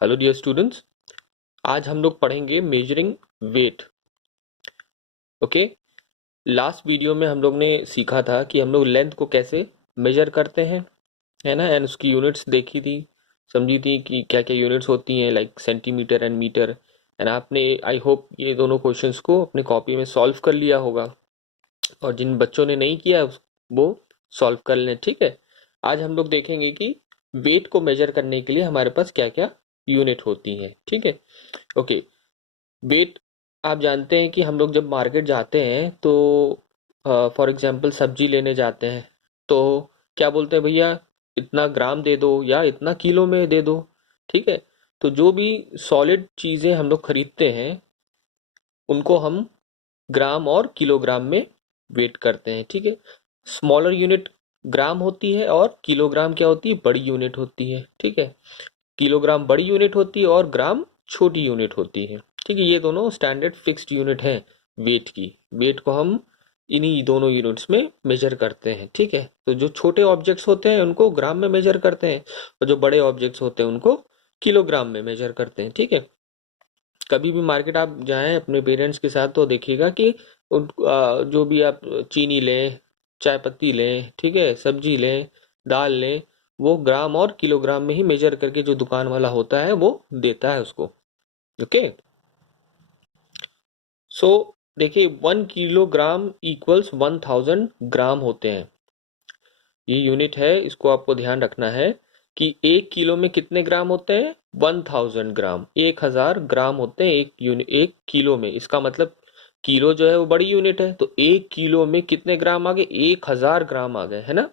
Hello dear students. आज हम लोग पढ़ेंगे measuring weight. Okay. Last video में हम लोग ने सीखा था कि हम लोग लेंथ को कैसे मेजर करते हैं, है ना, एंड उसकी यूनिट्स देखी थी, समझी थी कि क्या क्या यूनिट्स होती हैं, like centimetre and metre. And आपने आई होप ये दोनों क्वेश्चंस को अपने कॉपी में सॉल्व कर लिया होगा, और जिन बच्चों ने नहीं किया वो सॉल्व कर लें। ठीक है। आज हम लोग देखेंगे कि वेट को मेजर करने के लिए हमारे पास क्या क्या यूनिट होती हैं। ठीक है। ओके। वेट, आप जानते हैं कि हम लोग जब मार्केट जाते हैं तो फॉर एग्जांपल सब्जी लेने जाते हैं, तो क्या बोलते हैं, भैया इतना ग्राम दे दो या इतना किलो में दे दो। ठीक है। तो जो भी सॉलिड चीज़ें हम लोग खरीदते हैं उनको हम ग्राम और किलोग्राम में वेट करते हैं। ठीक है। स्मॉलर यूनिट ग्राम होती है और किलोग्राम क्या होती है, बड़ी यूनिट होती है। ठीक है। किलोग्राम बड़ी यूनिट होती है और ग्राम छोटी यूनिट होती है। ठीक है। ये दोनों स्टैंडर्ड फिक्स्ड यूनिट हैं वेट की। वेट को हम इन्हीं दोनों यूनिट्स में मेजर करते हैं। ठीक है। तो जो छोटे ऑब्जेक्ट्स होते हैं उनको ग्राम में मेजर करते हैं, और जो बड़े ऑब्जेक्ट्स होते हैं उनको किलोग्राम में मेजर करते हैं। ठीक है। कभी भी मार्केट आप जाएं अपने पेरेंट्स के साथ तो देखिएगा कि जो भी आप चीनी लें, चाय पत्ती लें, ठीक है, सब्जी लें, दाल लें, वो ग्राम और किलोग्राम में ही मेजर करके जो दुकान वाला होता है वो देता है उसको। ओके। सो देखिए, 1 किलोग्राम इक्वल्स 1000 ग्राम होते हैं। ये यूनिट है, इसको आपको ध्यान रखना है कि 1 किलो में कितने ग्राम होते हैं, 1000 ग्राम, 1000 ग्राम होते हैं एक यूनिट, 1 किलो में। इसका मतलब किलो जो है वो बड़ी यूनिट है, तो 1 किलो में कितने ग्राम आ गए, 1000 ग्राम आ गए, है ना।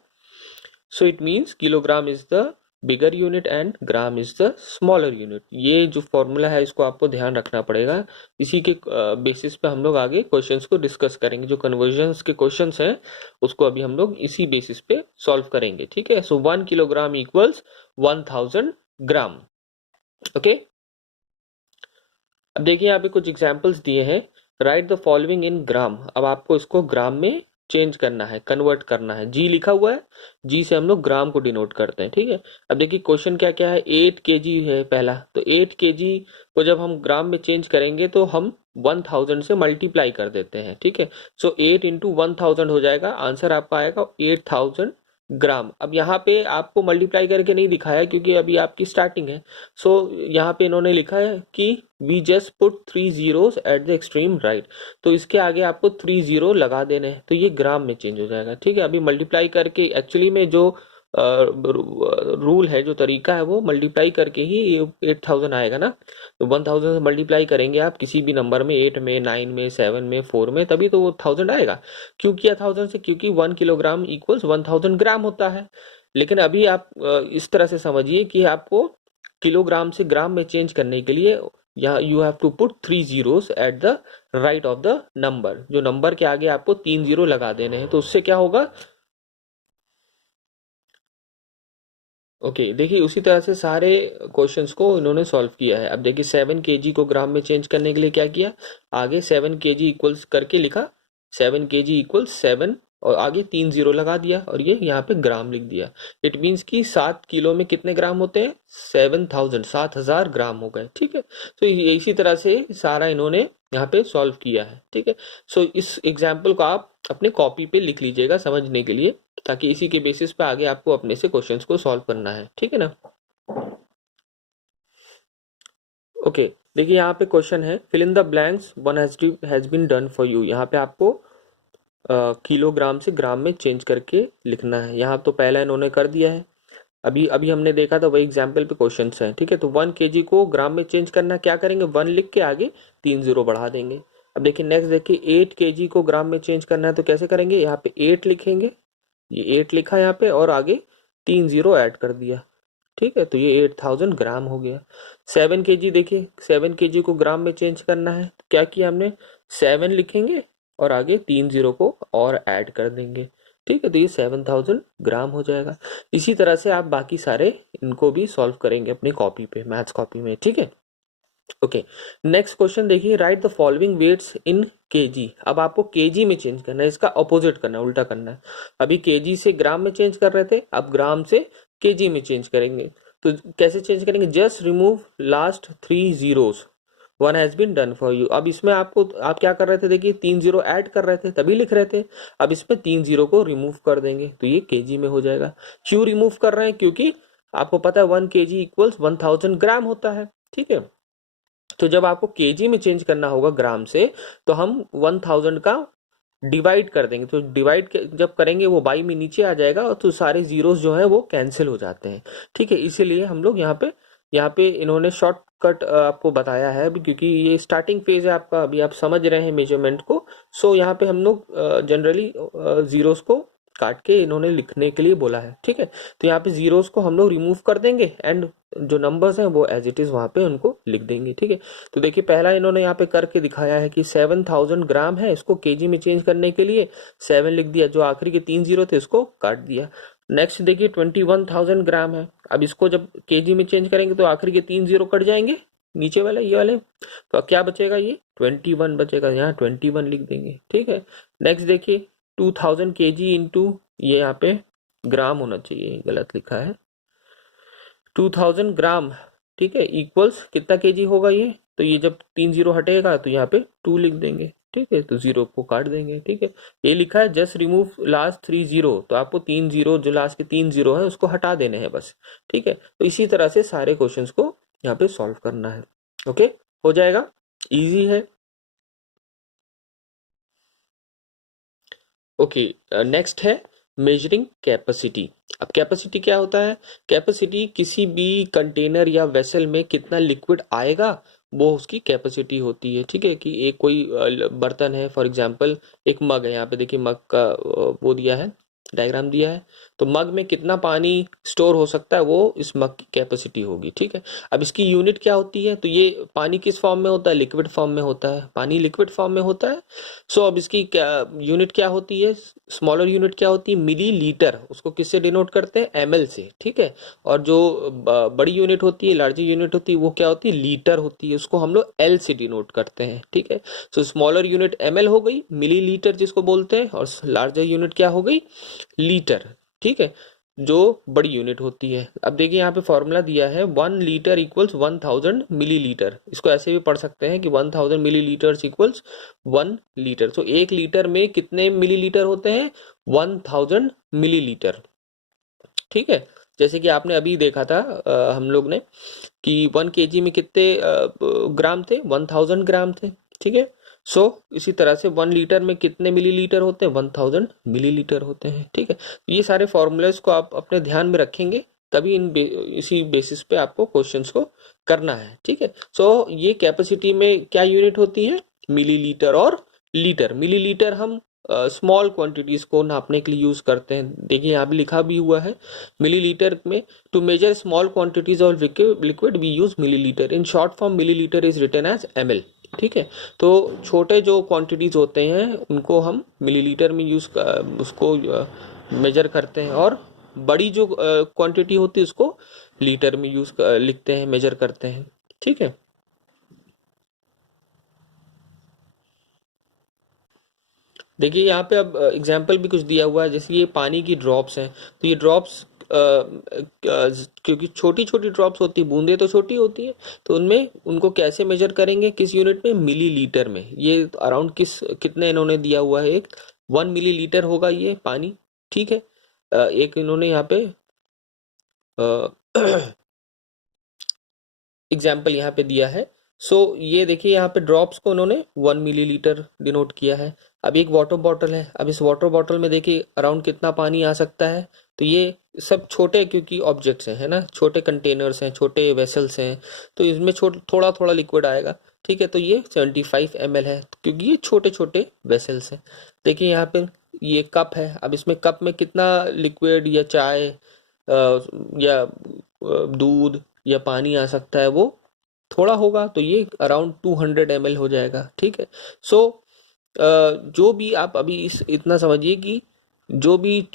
So it means kilogram is the bigger unit and gram is the smaller unit. ये जो फॉर्मूला है इसको आपको ध्यान रखना पड़ेगा। इसी के बेसिस पे हम लोग आगे क्वेश्चंस को डिस्कस करेंगे। जो कन्वर्जन्स के क्वेश्चंस हैं उसको अभी हम लोग इसी बेसिस पे सॉल्व करेंगे। ठीक है। सो 1 किलोग्राम इक्वल्स 1000 ग्राम। ओके। अब देखिए यहाँ पे कुछ एग्जांपल्स दिए हैं। राइट द फॉलोइंग इन ग्राम। अब आपको इसको ग्राम में चेंज करना है, कन्वर्ट करना है। जी लिखा हुआ है, जी से हम लोग ग्राम को डिनोट करते हैं। ठीक है। अब देखिए क्वेश्चन क्या क्या है। 8 kg है पहला, तो 8 kg को जब हम ग्राम में चेंज करेंगे तो हम 1000 से मल्टीप्लाई कर देते हैं। ठीक है। सो 8 × 1000 हो जाएगा, आंसर आपका आएगा 8000 ग्राम। अब यहाँ पे आपको मल्टीप्लाई करके नहीं दिखाया क्योंकि अभी आपकी स्टार्टिंग है। सो यहाँ पे इन्होंने लिखा है कि we just put 3 zeros at the extreme right, तो इसके आगे आपको 3 0 लगा देने हैं, तो ये ग्राम में चेंज हो जाएगा। ठीक है। अभी मल्टीप्लाई करके एक्चुअली में जो रूल है, जो तरीका है, वो मल्टीप्लाई करके ही 8000 आएगा ना। तो 1000 से मल्टीप्लाई करेंगे आप किसी भी नंबर में, 8 में, 9 में, 7 में, 4 में, तभी तो वो 1000 आएगा। क्यों किया 1000 से, क्योंकि 1 किलोग्राम इक्वल्स 1000 ग्राम होता है। लेकिन अभी आप इस तरह से समझिए कि आपको किलोग्राम से ग्राम में चेंज करने के लिए यहाँ you have to put 3 zeros at the right of the number. जो नंबर के आगे आपको 3 जीरो लगा देने हैं, तो उससे क्या होगा। ओके। देखिए उसी तरह से सारे क्वेश्चंस को इन्होंने सॉल्व किया है। अब देखिए 7 kg को ग्राम में चेंज करने के लिए क्या किया, आगे 7 kg इक्वल्स करके लिखा, 7 kg इक्वल्स 7, और आगे 3 जीरो लगा दिया और ये यहाँ पे ग्राम लिख दिया। इट मीन्स कि 7 किलो में कितने ग्राम होते हैं, 7000 ग्राम हो गए। ठीक है। तो इसी तरह से सारा इन्होंने यहाँ पे सॉल्व किया है। ठीक है। सो इस एग्जाम्पल को आप अपने कॉपी पे लिख लीजिएगा समझने के लिए, ताकि इसी के बेसिस पे आगे आपको अपने से क्वेश्चंस को सॉल्व करना है। ठीक है ना। ओके। देखिए यहाँ पे क्वेश्चन है, fill in the blanks, one has been done for you. यहाँ पे आपको किलोग्राम से ग्राम में चेंज करके लिखना है। यहाँ तो पहला इन्होंने कर दिया है, अभी अभी हमने देखा था वही एग्जाम्पल पे क्वेश्चन है। ठीक है। तो 1 kg को ग्राम में चेंज करना, क्या करेंगे, 1 लिख के आगे 3 जीरो बढ़ा देंगे। अब देखिए नेक्स्ट, देखिए 8 kg को ग्राम में चेंज करना है, तो कैसे करेंगे, यहाँ पे 8 लिखेंगे, ये 8 लिखा यहाँ पे, और आगे 3 जीरो ऐड कर दिया। ठीक है। तो ये 8000 ग्राम हो गया। 7 kg, देखिए 7 kg को ग्राम में चेंज करना है, तो क्या किया हमने, 7 लिखेंगे और आगे 3 जीरो को और ऐड कर देंगे। ठीक है। तो ये 7000 ग्राम हो जाएगा। इसी तरह से आप बाकी सारे इनको भी सॉल्व करेंगे अपनी कॉपी पे, मैथ्स कॉपी में। ठीक है। ओके। नेक्स्ट क्वेश्चन देखिए, write the following weights in kg. अब आपको केजी में चेंज करना है, इसका अपोजिट करना है, उल्टा करना है। अभी केजी से ग्राम में चेंज कर रहे थे, अब ग्राम से केजी में चेंज करेंगे। तो कैसे चेंज करेंगे, just remove last 3 zeros, 1 has been done for you. अब इसमें आपको, आप क्या कर रहे थे, देखिए 3 जीरो ऐड कर रहे थे तभी लिख रहे थे, अब इसमें 3 जीरो को रिमूव कर देंगे तो ये केजी में हो जाएगा। क्यों रिमूव कर रहे हैं, क्योंकि आपको पता है 1 kg इक्वल्स 1000 ग्राम होता है, ठीक है। तो जब आपको केजी में चेंज करना होगा ग्राम से, तो हम 1000 का डिवाइड कर देंगे, तो डिवाइड जब करेंगे वो बाई में नीचे आ जाएगा, और तो सारे जीरोस जो है वो कैंसिल हो जाते हैं, ठीक है। इसीलिए हम लोग यहाँ पे इन्होंने शॉर्टकट आपको बताया है अभी, क्योंकि ये स्टार्टिंग फेज है आपका, अभी आप समझ रहे हैं मेजरमेंट को। सो यहाँ पे हम लोग जनरली जीरोस को काट के इन्होंने लिखने के लिए बोला है, ठीक है। तो यहाँ पे जीरोस को हम लोग रिमूव कर देंगे एंड जो नंबर्स हैं वो एज इट इज वहां पे उनको लिख देंगे, ठीक है। तो देखिए पहला इन्होंने यहाँ पे करके दिखाया है कि 7000 ग्राम है, इसको केजी में चेंज करने के लिए 7 लिख दिया, जो आखिरी के 3 जीरो थे उसको काट दिया। नेक्स्ट देखिए 21000 ग्राम है, अब इसको जब केजी में चेंज करेंगे तो आखिरी के 3 जीरो कट जाएंगे, नीचे वाले ये वाले, तो क्या बचेगा, ये 21 बचेगा, यहाँ 21 लिख देंगे, ठीक है। नेक्स्ट देखिए 2000 kg इंटू, ये यहाँ पे ग्राम होना चाहिए, गलत लिखा है, 2000 ग्राम, ठीक है, इक्वल्स कितना केजी होगा ये, तो ये जब 3 जीरो हटेगा तो यहाँ पे 2 लिख देंगे, ठीक है, तो जीरो को काट देंगे, ठीक है। ये लिखा है जस्ट रिमूव लास्ट 3 जीरो, तो आपको 3 जीरो, जो लास्ट के 3 जीरो है उसको हटा देने हैं बस, ठीक है। तो इसी तरह से सारे क्वेश्चंस को यहाँ पे सॉल्व करना है, ओके, हो जाएगा, इजी है। ओके, नेक्स्ट है मेजरिंग कैपेसिटी। अब कैपेसिटी क्या होता है, कैपेसिटी किसी भी कंटेनर या वेसल में कितना लिक्विड आएगा वो उसकी कैपेसिटी होती है, ठीक है। कि एक कोई बर्तन है, फॉर एग्जांपल एक मग है, यहाँ पे देखिए मग का वो दिया है, डायग्राम दिया है, तो मग में कितना पानी स्टोर हो सकता है वो इस मग की कैपेसिटी होगी, ठीक है। अब इसकी यूनिट क्या होती है, तो ये पानी किस फॉर्म में होता है, लिक्विड फॉर्म में होता है, पानी लिक्विड फॉर्म में होता है। सो अब इसकी यूनिट क्या होती है, स्मॉलर यूनिट क्या होती है, मिली लीटर, उसको किससे डिनोट करते हैं, एमएल से, ठीक है। और जो बड़ी यूनिट होती है, लार्जर यूनिट होती है, वो क्या होती है, लीटर होती है, उसको हम लोग एल से डिनोट करते हैं, ठीक है। सो स्मॉलर यूनिट एमएल हो गई, मिली लीटर जिसको बोलते हैं, और लार्जर यूनिट क्या हो गई, लीटर, ठीक है, जो बड़ी यूनिट होती है। अब देखिए यहाँ पे फॉर्मूला दिया है 1 लीटर इक्वल्स 1000 मिलीलीटर, इसको ऐसे भी पढ़ सकते हैं कि 1000 मिलीलीटर इक्वल्स 1 लीटर। तो 1 लीटर में कितने मिलीलीटर होते हैं, 1000 मिलीलीटर, ठीक है। जैसे कि आपने अभी देखा था हम लोग ने कि 1 केजी में कितने ग्राम थे, 1000 ग्राम थे, ठीक है। सो इसी तरह से 1 लीटर में कितने मिलीलीटर होते हैं, 1000 मिलीलीटर होते हैं, ठीक है। ये सारे फॉर्मूलेस को आप अपने ध्यान में रखेंगे, तभी इसी बेसिस पे आपको क्वेश्चंस को करना है, ठीक है। सो ये कैपेसिटी में क्या यूनिट होती है, मिलीलीटर और लीटर। मिलीलीटर हम स्मॉल क्वांटिटीज को नापने के लिए यूज करते हैं, देखिए यहाँ भी लिखा भी हुआ है मिलीलीटर में, to measure small quantities of liquid we use millilitre, in short form millilitre is written as ml, ठीक है। तो छोटे जो क्वांटिटीज होते हैं उनको हम मिलीलीटर में यूज उसको मेजर करते हैं, और बड़ी जो क्वांटिटी होती है उसको लीटर में यूज लिखते हैं, मेजर करते हैं, ठीक है। देखिए यहाँ पे अब एग्जाम्पल भी कुछ दिया हुआ है, जैसे ये पानी की ड्रॉप्स हैं, तो ये ड्रॉप्स क्योंकि छोटी छोटी ड्रॉप्स होती है, बूंदे तो छोटी होती है, तो उनमें उनको कैसे मेजर करेंगे, किस यूनिट में, मिलीलीटर में। ये अराउंड कितने इन्होंने दिया हुआ है, एक 1 मिलीलीटर होगा ये पानी, ठीक है। एक इन्होंने यहाँ पे एग्जाम्पल यहाँ पे दिया है। सो ये देखिए यहाँ पे ड्रॉप्स को उन्होंने 1 मिलीलीटर डिनोट किया है। अब एक वाटर बॉटल है, अब इस वाटर बॉटल में देखिए अराउंड कितना पानी आ सकता है, तो ये सब छोटे क्योंकि ऑब्जेक्ट्स हैं, है ना, छोटे कंटेनर्स हैं, छोटे वेसल्स हैं, तो इसमें थोड़ा थोड़ा लिक्विड आएगा, ठीक है। तो ये 75 ml है, क्योंकि ये छोटे छोटे वेसल्स हैं। देखिए यहाँ पे ये कप है, अब इसमें कप में कितना लिक्विड या चाय या दूध या पानी आ सकता है, वो थोड़ा होगा, तो ये अराउंड 200 ml हो जाएगा, ठीक है। सो जो भी आप अभी इतना समझिए कि जो भी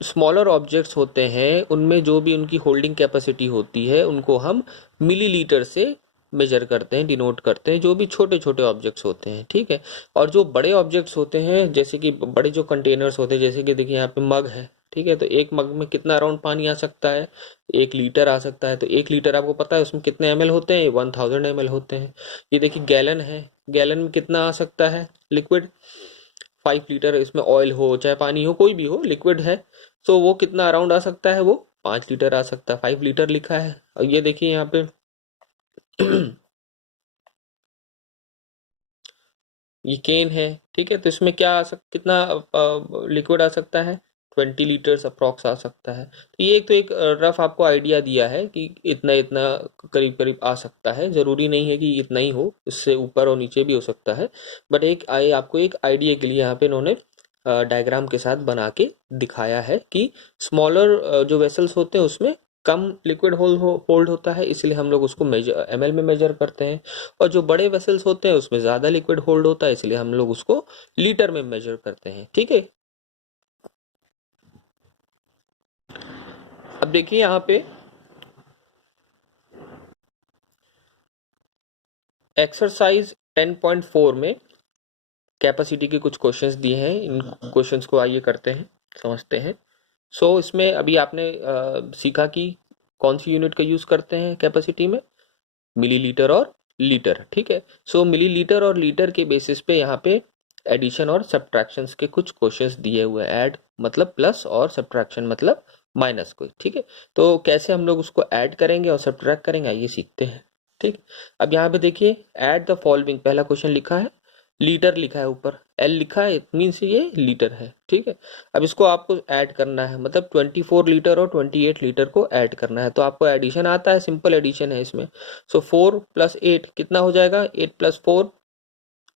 स्मॉलर ऑब्जेक्ट्स होते हैं उनमें जो भी उनकी होल्डिंग कैपेसिटी होती है उनको हम मिलीलीटर से मेजर करते हैं, डिनोट करते हैं, जो भी छोटे छोटे ऑब्जेक्ट्स होते हैं, ठीक है। और जो बड़े ऑब्जेक्ट्स होते हैं, जैसे कि बड़े जो कंटेनर्स होते हैं, जैसे कि देखिए यहाँ पे मग है, ठीक है। तो एक मग में कितना अराउंड पानी आ सकता है, 1 लीटर आ सकता है। तो 1 लीटर आपको पता है उसमें कितने ml होते हैं, 1000 ml होते हैं। ये देखिए गैलन है, गैलन में कितना आ सकता है लिक्विड, 5 लीटर। इसमें ऑयल हो चाहे पानी हो, कोई भी हो, लिक्विड है, तो वो कितना अराउंड आ सकता है, वो 5 लीटर आ सकता है। 5 लीटर लिखा है। और ये देखिए यहाँ पे ये केन है, ठीक है। तो इसमें क्या कितना लिक्विड आ सकता है, 20 लीटर्स अप्रॉक्स आ सकता है। तो ये एक रफ आपको आइडिया दिया है कि इतना इतना करीब करीब आ सकता है। जरूरी नहीं है कि इतना ही हो, इससे ऊपर और नीचे भी हो सकता है। बट आपको एक आइडिया के लिए यहाँ पे इन्होंने डायग्राम के साथ बना के दिखाया है कि स्मॉलर जो वेसल्स होते हैं उसमें कम लिक्विड होल्ड होता है, इसलिए हम लोग उसको मेजर ml में मेजर करते हैं। और जो बड़े वेसल्स होते हैं उसमें ज़्यादा लिक्विड होल्ड होता है, इसलिए हम लोग उसको लीटर में मेजर करते हैं, ठीक है। अब देखिए यहाँ पे एक्सरसाइज 10.4 में कैपेसिटी के कुछ क्वेश्चंस दिए हैं। इन क्वेश्चंस को आइए करते हैं, समझते हैं। इसमें अभी आपने सीखा कि कौन सी यूनिट का यूज़ करते हैं कैपेसिटी में, मिलीलीटर और लीटर, ठीक है। मिलीलीटर और लीटर के बेसिस पे यहाँ पे एडिशन और सब्ट्रैक्शंस के कुछ क्वेश्चंस दिए हुए हैं। ऐड मतलब प्लस और सब्ट्रैक्शन मतलब माइनस को, ठीक है। तो कैसे हम लोग उसको ऐड करेंगे और सब्ट्रैक्ट करेंगे, आइए सीखते हैं, ठीक। अब यहाँ पे देखिए ऐड द फॉलोइंग, पहला क्वेश्चन लिखा है, लीटर लिखा है, ऊपर एल लिखा है, इट मीन्स ये लीटर है, ठीक है। अब इसको आपको ऐड करना है, मतलब 24 लीटर और 28 लीटर को ऐड करना है। तो आपको एडिशन आता है, सिंपल एडिशन है इसमें। 4 + 8 कितना हो जाएगा, 8 + 4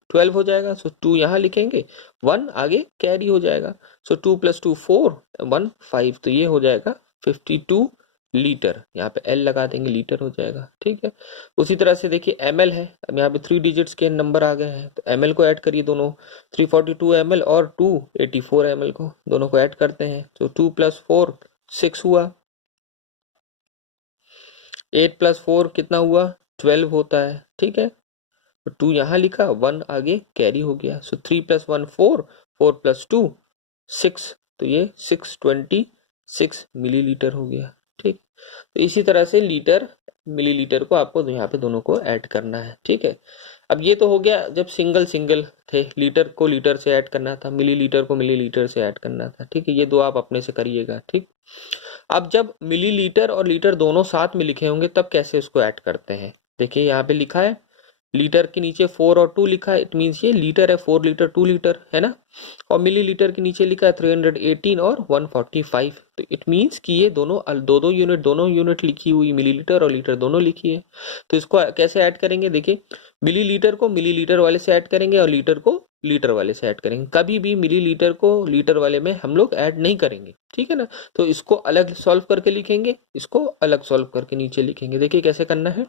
12 हो जाएगा। 2 यहाँ लिखेंगे, 1 आगे कैरी हो जाएगा। 2 + 2 4 1 5, तो ये हो जाएगा 52 लीटर। यहाँ पे एल लगा देंगे, लीटर हो जाएगा, ठीक है। उसी तरह से देखिए ml है, अब यहाँ पे 3 डिजिट्स के नंबर आ गए हैं, तो ml को ऐड करिए दोनों, 342 ml और 284 ml को, दोनों को ऐड करते हैं। तो 2 + 4 6 हुआ, 8 + 4 कितना हुआ, 12 होता है, ठीक है। तो 2 यहाँ लिखा, 1 आगे कैरी हो गया। 3 + 1 4, 4 + 2 6, तो ये 626 मिलीलीटर हो गया, ठीक। तो इसी तरह से लीटर मिलीलीटर को आपको यहाँ पे दोनों को ऐड करना है, ठीक है। अब ये तो हो गया जब सिंगल सिंगल थे, लीटर को लीटर से ऐड करना था, मिलीलीटर को मिलीलीटर से ऐड करना था, ठीक है। ये दो आप अपने से करिएगा, ठीक। अब जब मिलीलीटर और लीटर दोनों साथ में लिखे होंगे तब कैसे उसको ऐड करते हैं, देखिए यहाँ पे लिखा है लीटर के नीचे 4 और 2 लिखा है, इट मीन्स ये लीटर है, 4 लीटर 2 लीटर है ना। और मिलीलीटर के नीचे लिखा है 318 और 145, तो इट मीन्स कि ये दोनों यूनिट लिखी हुई, मिलीलीटर और लीटर दोनों लिखी है। तो इसको कैसे ऐड करेंगे, देखिए मिलीलीटर को मिलीलीटर वाले से ऐड करेंगे और लीटर को लीटर वाले से ऐड करेंगे। कभी भी मिलीलीटर को लीटर वाले में हम लोग ऐड नहीं करेंगे, ठीक है ना। तो इसको अलग सॉल्व करके लिखेंगे, इसको अलग सॉल्व करके नीचे लिखेंगे। देखिए कैसे करना है,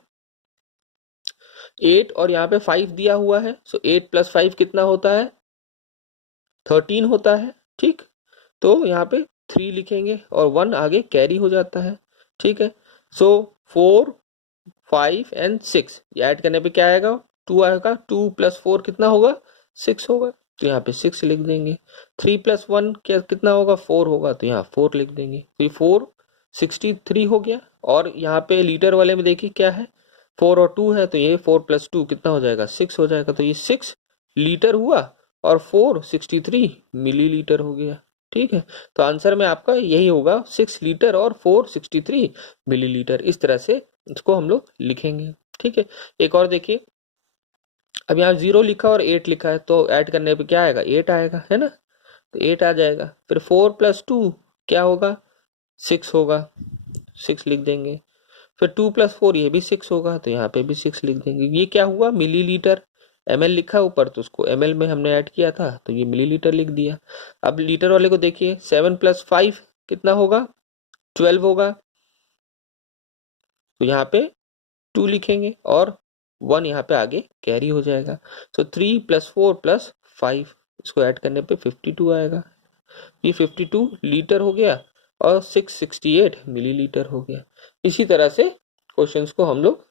8 और यहाँ पे 5 दिया हुआ है, 8 + 5 कितना होता है, 13 होता है, ठीक। तो यहाँ पे 3 लिखेंगे और 1 आगे कैरी हो जाता है, ठीक है। 4 5 और 6 ये ऐड करने पे क्या आएगा, 2 आएगा। 2 + 4 कितना होगा, 6 होगा, तो यहाँ पे 6 लिख देंगे। 3 + 1 क्या कितना होगा, 4 होगा, तो यहाँ 4 लिख देंगे। तो ये 4 63 हो गया। और यहाँ पे लीटर वाले में देखिए क्या है, 4 और 2 है, तो ये 4 + 2 कितना हो जाएगा, 6 हो जाएगा। तो ये 6 लीटर हुआ और 4 63 मिलीलीटर हो गया, ठीक है। तो आंसर में आपका यही होगा, 6 लीटर और 4 63 मिलीलीटर। इस तरह से इसको हम लोग लिखेंगे, ठीक है। एक और देखिए, अब यहाँ 0 लिखा और 8 लिखा है, तो ऐड करने पे क्या आएगा, 8 आएगा, है ना। तो 8 आ जाएगा। फिर 4 + 2 क्या होगा, 6 होगा, 6 लिख देंगे। फिर 2 + 4 ये भी 6 होगा, तो यहाँ पे भी 6 लिख देंगे। ये क्या हुआ, मिलीलीटर, ml लिखा ऊपर, तो उसको ml में हमने ऐड किया था, तो ये मिलीलीटर लिख दिया। अब लीटर वाले को देखिए, 7 + 5 कितना होगा, 12 होगा, तो यहाँ पे 2 लिखेंगे और 1 यहाँ पे आगे कैरी हो जाएगा। 3 + 4 + 5 इसको ऐड करने पे 52 आएगा। ये 52 लीटर हो गया और 668 मिलीलीटर हो गया। इसी तरह से क्वेश्चंस को हम लोग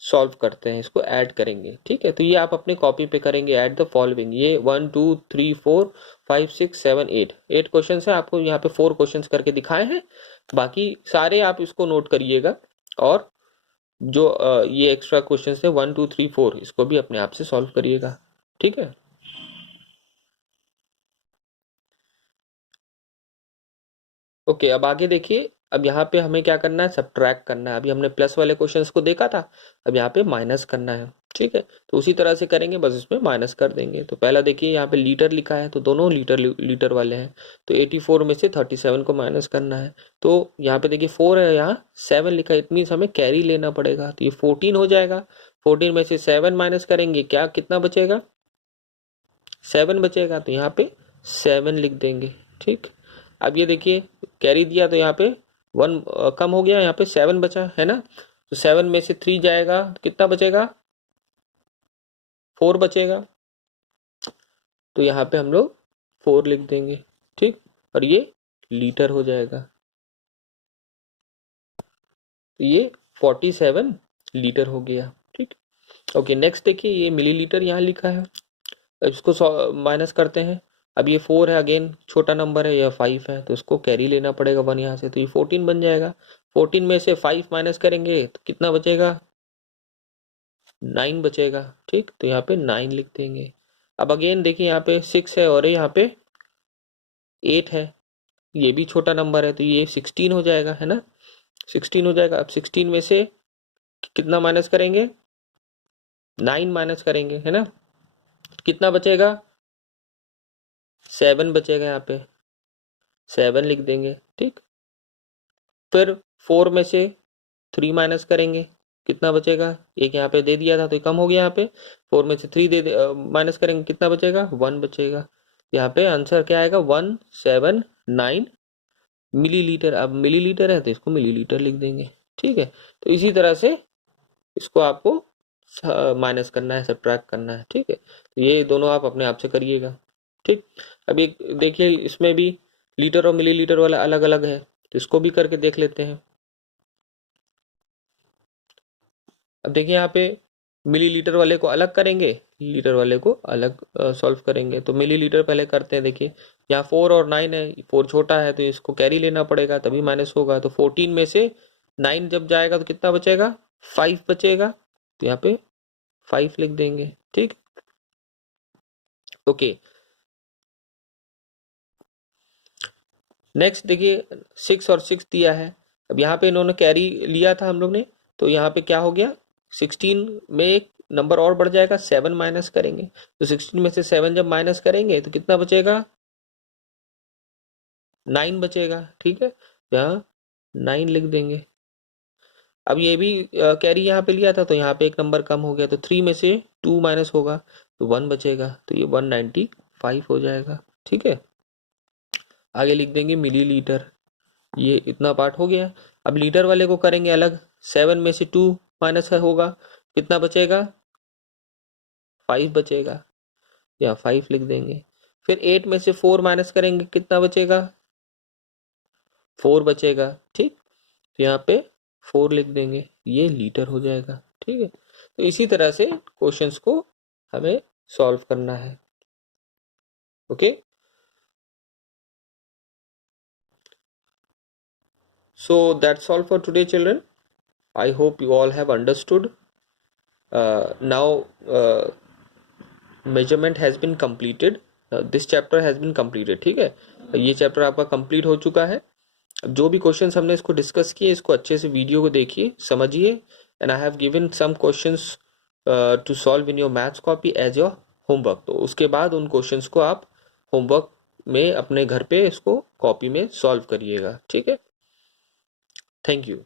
सॉल्व करते हैं, इसको ऐड करेंगे। ठीक है, तो ये आप अपने कॉपी पे करेंगे, ऐड द फॉलोइंग। ये 1 2 3 4 5 6 7 8 क्वेश्चन है। आपको यहाँ पे 4 क्वेश्चन करके दिखाए हैं, बाकी सारे आप इसको नोट करिएगा। और जो ये एक्स्ट्रा क्वेश्चन है 1 2 3 4, इसको भी अपने आप से सॉल्व करिएगा। ठीक है, ओके। अब आगे देखिए, अब यहाँ पे हमें क्या करना है, सब्ट्रैक्ट करना है। अभी हमने प्लस वाले क्वेश्चंस को देखा था, अब यहाँ पे माइनस करना है। ठीक है, तो उसी तरह से करेंगे, बस इसमें माइनस कर देंगे। तो पहला देखिए यहाँ पे लीटर लिखा है, तो दोनों लीटर लीटर वाले हैं, तो 84 में से 37 को माइनस करना है। तो यहाँ पे देखिए 4 है, यहाँ 7 लिखा है, इट मीन्स हमें कैरी लेना पड़ेगा, तो ये 14 हो जाएगा। 14 में से 7 माइनस करेंगे, क्या कितना बचेगा, 7 बचेगा, तो यहाँ पे 7 लिख देंगे। ठीक, अब ये देखिए कैरी दिया तो यहाँ पे 1 कम हो गया, यहाँ पे 7 बचा है ना, तो 7 में से 3 जाएगा, तो कितना बचेगा, 4 बचेगा, तो यहाँ पे हम लोग 4 लिख देंगे। ठीक, और ये लीटर हो जाएगा, तो ये 47 लीटर हो गया। ठीक, ओके। नेक्स्ट देखिए, ये मिलीलीटर यहाँ लिखा है, अब इसको माइनस करते हैं। अब ये 4 है, अगेन छोटा नंबर है, यह 5 है, तो इसको कैरी लेना पड़ेगा 1 यहाँ से, तो ये 14 बन जाएगा। 14 में से 5 माइनस करेंगे तो कितना बचेगा, 9 बचेगा। ठीक, तो यहाँ पे 9 लिख देंगे। अब अगेन देखिए यहाँ पे 6 है और यहाँ पे 8 है, ये भी छोटा नंबर है, तो ये 16 हो जाएगा, है ना, 16 हो जाएगा। अब 16 में से कितना माइनस करेंगे, 9 माइनस करेंगे, है ना, कितना बचेगा, 7 बचेगा, यहाँ पे 7 लिख देंगे। ठीक, फिर 4 में से 3 माइनस करेंगे, कितना बचेगा, एक यहाँ पे दे दिया था तो ये कम हो गया, यहाँ पे 4 में से 3 माइनस करेंगे, कितना बचेगा, 1 बचेगा। यहाँ पे आंसर क्या आएगा, 179 मिलीलीटर। अब मिलीलीटर है तो इसको मिलीलीटर लिख देंगे। ठीक है, तो इसी तरह से इसको आपको माइनस करना है, सब्ट्रैक्ट करना है। ठीक है, तो ये दोनों आप अपने आप से करिएगा। ठीक, अब एक देखिए इसमें भी लीटर और मिलीलीटर वाला अलग अलग है, तो इसको भी करके देख लेते हैं। अब देखिए यहाँ पे मिलीलीटर वाले को अलग करेंगे, लीटर वाले को अलग सॉल्व करेंगे। तो मिलीलीटर पहले करते हैं। देखिए यहाँ 4 और 9 है, 4 छोटा है तो इसको कैरी लेना पड़ेगा तभी माइनस होगा। तो 14 में से 9 जब जाएगा तो कितना बचेगा, 5 बचेगा, तो यहाँ पे 5 लिख देंगे। ठीक, ओके। नेक्स्ट देखिए 6 और 6 दिया है, अब यहाँ पे इन्होंने कैरी लिया था हम लोग ने, तो यहाँ पे क्या हो गया, 16 में एक नंबर और बढ़ जाएगा, 7 माइनस करेंगे, तो 16 में से 7 जब माइनस करेंगे तो कितना बचेगा, 9 बचेगा। ठीक है, यहाँ 9 लिख देंगे। अब ये भी कैरी यहाँ पे लिया था तो यहाँ पे एक नंबर कम हो गया, तो 3 में से 2 माइनस होगा तो 1 बचेगा, तो ये 195 हो जाएगा। ठीक है, आगे लिख देंगे मिलीलीटर, ये इतना पार्ट हो गया। अब लीटर वाले को करेंगे अलग, 7 में से 2 माइनस होगा, कितना बचेगा, 5 बचेगा, या 5 लिख देंगे। फिर 8 में से 4 माइनस करेंगे, कितना बचेगा, 4 बचेगा। ठीक, तो यहाँ पे 4 लिख देंगे, ये लीटर हो जाएगा। ठीक है, तो इसी तरह से क्वेश्चंस को हमें सॉल्व करना है। Okay, so that's all for today, children. I hope you all have understood. Now measurement has been completed. This chapter has been completed. ठीक है, ये चैप्टर आपका कंप्लीट हो चुका है। अब जो भी क्वेश्चंस हमने इसको डिस्कस किए, इसको अच्छे से वीडियो को देखिए, समझिए। And I have given some questions to solve in your maths copy as your homework. तो उसके बाद उन क्वेश्चंस को आप होमवर्क में अपने घर पे इसको कॉपी में सॉल्व करिएगा। ठीक है, थैंक यू।